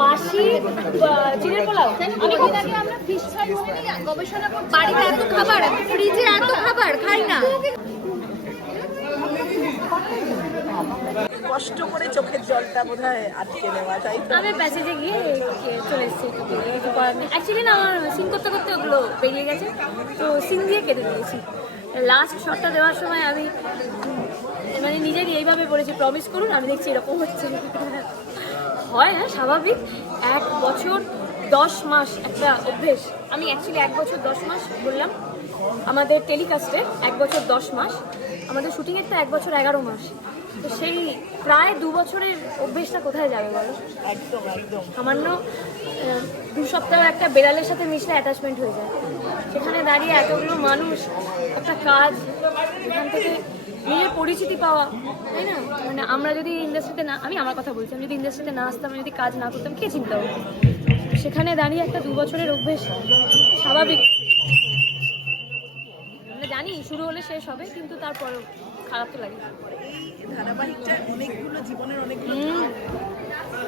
বাসি চিড়ের পোলাও। আমি খুব আগে আমরা ফিশ ফ্রাই গবেষণা করছি, বাড়িতে এত খাবার, ফ্রিজে এত খাবার খাই না। কষ্ট করে চোখের জলটা বোধহয় আটকে নেওয়া, তাই তো? আমি প্যাসেজে গিয়ে চলে এসেছি, কিছু করার নেই। অ্যাকচুয়ালি না, আমার সিন করতে করতে ওগুলো বেরিয়ে গেছে, তো সিন দিয়ে কেটে দিয়েছি। লাস্ট শটটা দেওয়ার সময় আমি মানে নিজেরই এইভাবে বলেছি, প্রমিস করুন, আমি দেখছি এরকম হচ্ছে। হয় না, স্বাভাবিক। 1 বছর 10 মাস একটা অভ্যেস। আমি অ্যাকচুয়ালি 1 বছর 10 মাস বললাম আমাদের টেলিকাস্টে, 1 বছর 10 মাস, আমাদের শুটিংয়ের তো 1 বছর 11 মাস। তো সেই প্রায় 2 বছরের অভ্যেসটা কোথায় যাবে বলো? একদম একদম। সামান্য 2 সপ্তাহ একটা বেড়ালের সাথে মিশলে অ্যাটাচমেন্ট হয়ে যায়। সেখানে দাঁড়িয়ে এতগুলো মানুষ, একটা কাজ, এখান থেকে নিজের পরিচিতি পাওয়া, তাই না? মানে আমরা যদি ইন্ডাস্ট্রিতে না, আমি আমার কথা বলছি, আমি যদি ইন্ডাস্ট্রিতে না আসতাম, যদি কাজ না করতাম, কে চিন্তা করতো? সেখানে দাঁড়িয়ে একটা 2 বছরের অভ্যেস স্বাভাবিক। আমরা জানি শুরু হলে শেষ হবে, কিন্তু তারপরেও খারাপ তো লাগে। এই ধারাবাহিকটা অনেকগুলো জীবনের অনেকগুলো ধাপ,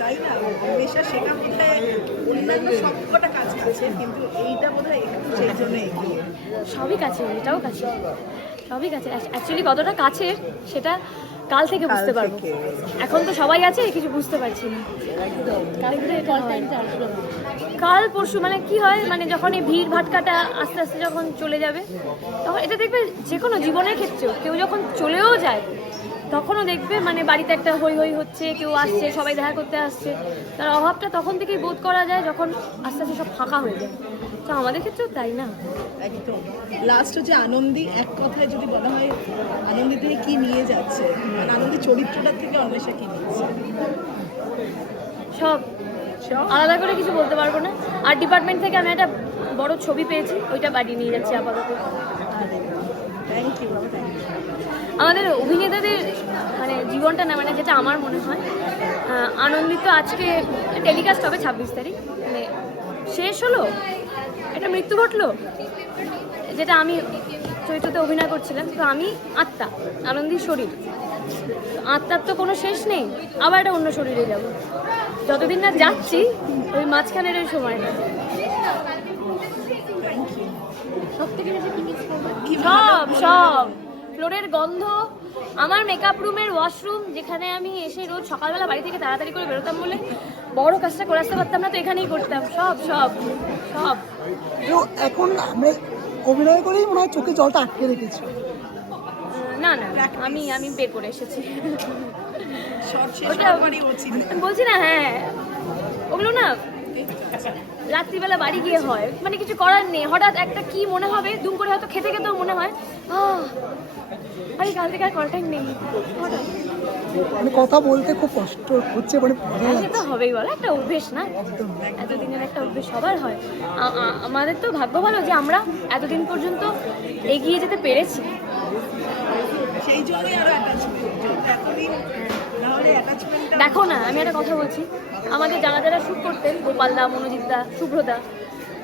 তাই না? পেশা শেখা বোধহয় অন্যান্য সবকটা কাজ কাছে, কিন্তু এইটা বোধহয় একটু সেই জন্য এগিয়ে। সবই কাছে, এটাও কাছে, সবই কাছে। অ্যাকচুয়ালি কতটা কাছের সেটা কাল থেকে বুঝতে পারবো। এখন তো সবাই আছে, কিছু বুঝতে পারছি না। কাল পরশু মানে কি হয়, মানে যখন এই ভিড় ভাটকাটা আস্তে আস্তে যখন চলে যাবে, তখন এটা দেখবে যে কোনো জীবনের ক্ষেত্রেও কেউ যখন চলেও যায়, তখনও দেখবে মানে বাড়িতে একটা হই হই হচ্ছে, কেউ আসছে, সবাই দেখা করতে আসছে। তার অভাবটা তখন থেকেই বোধ করা যায় যখন আস্তে আস্তে সব ফাঁকা হয়ে যায়। তো আমাদের ক্ষেত্রেও তাই না? একদম। লাস্ট হচ্ছে আনন্দী, এক কথায় যদি বলা হয় আনন্দী থেকে কি নিয়ে যাচ্ছে, মানে আনন্দী চরিত্রটার থেকে অন্বেষা কি নিচ্ছে? সব আলাদা করে কিছু বলতে পারবো না। আর ডিপার্টমেন্ট থেকে আমি একটা বড় ছবি পেয়েছি, ওইটা বাড়ি নিয়ে যাচ্ছি আপাতত। থ্যাংক ইউ বাবা, থ্যাংক ইউ। আমাদের অভিনেতাদের মানে জীবনটা না, মানে যেটা আমার মনে হয়, আনন্দিত আজকে টেলিকাস্ট হবে 26 তারিখ, মানে শেষ হলো, একটা মৃত্যু ঘটলো, যেটা আমি চরিত্রতে অভিনয় করছিলাম। তো আমি আত্মা, আনন্দীর শরীর, আত্মার তো কোনো শেষ নেই, আবার একটা অন্য শরীরে যাব। যতদিন না যাচ্ছি, ওই মাঝখানের ওই সময়টা সব থেকে বেশি কি মিস করবো? সব ফ্লোরের গন্ধ, আমার মেকআপ রুমের ওয়াশরুম, যেখানে আমি এসে রোজ সকালবেলা বাড়ি থেকে তাড়াতাড়ি করে বেরোতাম বলে বড় কাজটা করে আসতে পারতাম না, তো এখানেই করতাম। সব সব সব এখন আমরা অভিনয় করেই মনে হয় চোখে জলটা আটকে রেখেছি। না না, আমি বের করে এসেছি। ওটা আমি বলছি না, হ্যাঁ, ওগুলো না রাত্রিবেলা বাড়ি গিয়ে হয়, মানে কিছু করার নেই, হঠাৎ একটা কি মনে হবে, দুম করে হয়তো খেতে খেতেও মনে হয় আরে কাল থেকে আর কন্ট্যাক্ট নেই, হঠাৎ মানে কথা বলতে খুব কষ্ট হচ্ছে, মানে সে তো হবেই, বলো, একটা অভ্যেস না, এতদিনের একটা অভ্যেস সবার হয়। আমাদের তো ভাগ্য ভালো যে আমরা এতদিন পর্যন্ত এগিয়ে যেতে পেরেছি। সেই জন্যই আরো এতদিন নাহলে অ্যাটাচমেন্টটা। দেখো না, আমি একটা কথা বলছি, আমাদের যারা যারা শুট করতেন, গোপালদা, মনোজিৎদা, শুভ্রদা,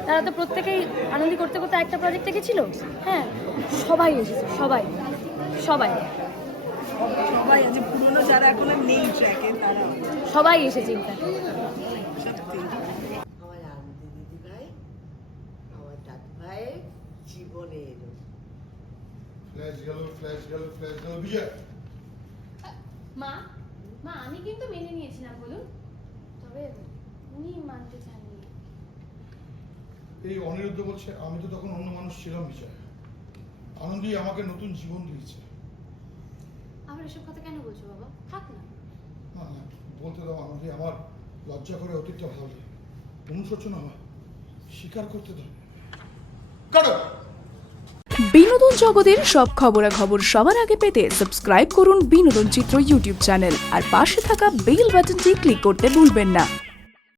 তারা তো প্রত্যেকেই আনন্দি করতে করতে একটা প্রজেক্টে গেছিল। হ্যাঁ, সবাই এসেছে, সবাই সবাই সবাই আছে, পুরনো যারা এখন আর নেই ট্র্যাকে, তারা সবাই এসেছে। সত্যি। আমার আনন্দি দিদি ভাই, আমার দাদু ভাইয়ের জীবনের ফ্ল্যাশ গেল বিজয়। মা মা আমি কিন্তু মেনে নিয়েছিলাম, বলুন, তবে উনি মানতে চাননি। এই অনিরুদ্ধ বলছে আমি তো তখন অন্য মানুষ ছিলাম বিজয়, আনন্দী আমাকে নতুন জীবন দিয়েছে। আবার এসব কথা কেন বলছো বাবা? থাক না। না না, বলতে দাও আনন্দী, আমার লজ্জা করে অতীতটা ভাবলে, অনুশোচনা হয়, স্বীকার করতে দাও। কারো বিনোদন জগতের সব খবরাখবর সবার আগে পেতে সাবস্ক্রাইব করুন বিনোদন চিত্র ইউটিউব চ্যানেল আর পাশে থাকা বেল বাটনটি ক্লিক করতে ভুলবেন না।